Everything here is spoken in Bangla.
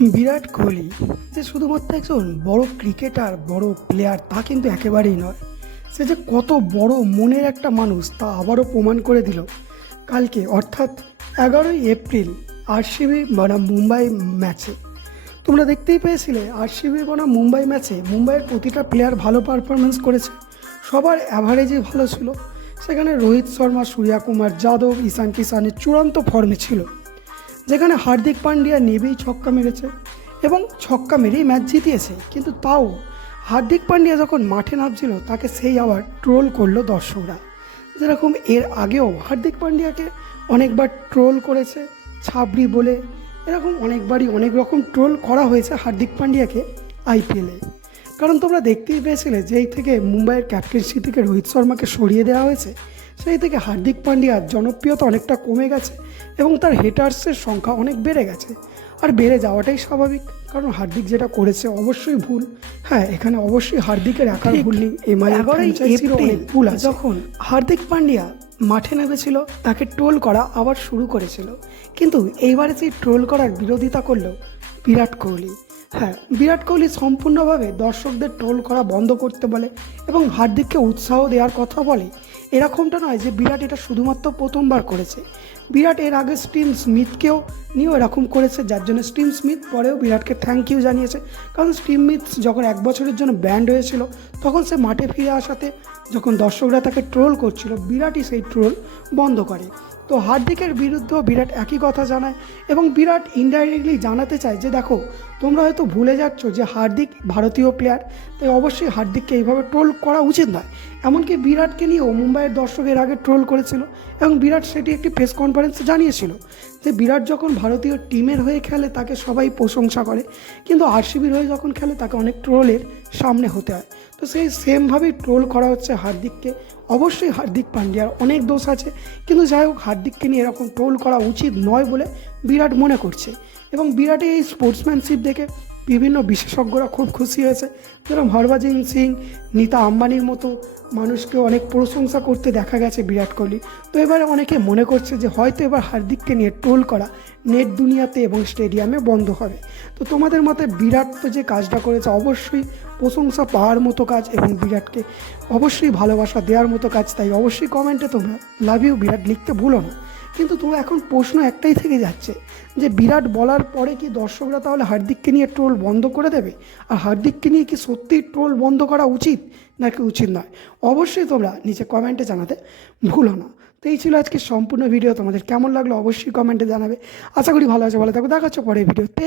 বিরাট কোহলি যে শুধুমাত্র একজন বড় ক্রিকেটার, বড় প্লেয়ার তা কিন্তু একেবারেই নয়। সে যে কত বড় মনের একটা মানুষ তা আবারও প্রমাণ করে দিল। কালকে অর্থাৎ এগারোই এপ্রিল আরসিবি বনাম মুম্বাই ম্যাচে। তোমরা দেখতেই পেয়েছিলে, আরসিবি বনাম মুম্বাই ম্যাচে মুম্বাইয়ের প্রতিটা প্লেয়ার ভালো পারফরমেন্স করেছে। সবার অ্যাভারেজই ভালো ছিল। সেখানে রোহিত শর্মা সূর্যা কুমার যাদব, ঈশান কিষানের চূড়ান্ত ফর্মে ছিল। যেখানে হার্দিক পান্ডিয়া নেবেই ছক্কা মেরেছে এবং ছক্কা মেরেই ম্যাচ জিতিয়েছে। কিন্তু তাও হার্দিক পান্ডিয়া যখন মাঠে নামছিল, তাকে সেই আবার ট্রোল করল দর্শকরা। যেরকম এর আগেও হার্দিক পান্ডিয়াকে অনেকবার ট্রোল করেছে, ছাবড়ি বলে, এরকম অনেকবারই অনেক রকম ট্রোল করা হয়েছে হার্দিক পান্ডিয়াকে আইপিএলে কারণ তোমরা দেখতেই পেয়েছিলে যেই থেকে মুম্বাইয়ের ক্যাপ্টেন্সি থেকে রোহিত শর্মাকে সরিয়ে দেওয়া হয়েছে। সেই থেকে হার্দিক পান্ডিয়ার জনপ্রিয়তা অনেকটা কমে গেছে এবং তার হেটার্সের সংখ্যা অনেক বেড়ে গেছে। আর বেড়ে যাওয়াটাই স্বাভাবিক কারণ হার্দিক যেটা করেছে অবশ্যই ভুল। হ্যাঁ এখানে অবশ্যই হার্দিকের একার ভুল নেই। ভুল আছে। যখন হার্দিক পান্ডিয়া মাঠে নেমেছিল তাকে ট্রোল করা আবার শুরু করেছিল। কিন্তু এইবারে সেই ট্রোল করার বিরোধিতা করল বিরাট কোহলি। হ্যাঁ বিরাট কোহলি সম্পূর্ণভাবে দর্শকদের ট্রোল করা বন্ধ করতে বলে এবং হার্দিককে উৎসাহ দেওয়ার কথা বলে। এরকমটা নয় যে বিরাট এটা শুধুমাত্র প্রথমবার করেছে। বিরাট এর আগে স্টিম স্মিথকেও নিয়েও এরকম করেছে, যার জন্য স্টিম স্মিথ পরেও বিরাটকে থ্যাংক ইউ জানিয়েছে। কারণ স্টিম স্মিথ যখন এক বছরের জন্য ব্যান্ড হয়েছিল, তখন সে মাঠে ফিরে আসাতে যখন দর্শকরা তাকে ট্রোল করছিল, বিরাটই সেই ট্রোল বন্ধ করে। তো হার্দিকের বিরুদ্ধেও বিরাট একই কথা জানায় এবং বিরাট ইনডাইরেক্টলি জানাতে চায় যে, দেখো, তোমরা হয়তো ভুলে যাচ্ছ যে হার্দিক ভারতীয় প্লেয়ার তাই অবশ্যই হার্দিককে এইভাবে ট্রোল করা উচিত নয়। এমনকি বিরাটকে নিয়েও মুম্বাইয়ের দর্শকের আগে ট্রোল করেছিল এবং বিরাট সেটি একটি প্রেস কনফারেন্সে জানিয়েছিল যে, বিরাট যখন ভারতীয় টিমের হয়ে খেলে তাকে সবাই প্রশংসা করে, কিন্তু আরসিবির হয়ে যখন খেলে তাকে অনেক ট্রোলের সামনে হতে হয়। তো সেই সেমভাবেই ট্রোল করা হচ্ছে হার্দিককে। অবশ্যই হার্দিক পান্ডিয়ার অনেক দোষ আছে, কিন্তু যাই হোক হার্দিককে নিয়ে এরকম ট্রোল করা উচিত নয় বলে বিরাট মনে করছে। এবং বিরাটে এই স্পোর্টসম্যানশিপ দেখে বিভিন্ন বিশেষজ্ঞরা খুব খুশি হয়েছে। যেরকম হরভজন সিং, নীতা আম্বানির মতো মানুষকে অনেক প্রশংসা করতে দেখা গেছে বিরাট কোহলি। তো এবারে অনেকে মনে করছে যে হয়তো এবার হার্দিককে নিয়ে ট্রোল করা নেট দুনিয়াতে এবং স্টেডিয়ামে বন্ধ হবে। তো তোমাদের মতে বিরাট তো যে কাজটা করেছে, অবশ্যই প্রশংসা পাওয়ার মতো কাজ এবং বিরাটকে অবশ্যই ভালোবাসা দেওয়ার মতো কাজ। তাই অবশ্যই কমেন্টে তোমরা লাভ ইউ, বিরাট লিখতে ভুলো না। কিন্তু তোমার এখন প্রশ্ন একটাই থেকে যাচ্ছে, যে বিরাট বলার পরে কি দর্শকরা তাহলে হার্দিককে নিয়ে ট্রোল বন্ধ করে দেবে? আর হার্দিককে নিয়ে কি সত্যিই ট্রোল বন্ধ করা উচিত নাকি উচিত নয়? অবশ্যই তোমরা নিচে কমেন্টে জানাতে ভুলো না। তো এই ছিল আজকে সম্পূর্ণ ভিডিও তোমাদের কেমন লাগল অবশ্যই কমেন্টে জানাবে। আশা করি ভালো আছে, ভালো থাকো। দেখা হচ্ছে পরের ভিডিওতে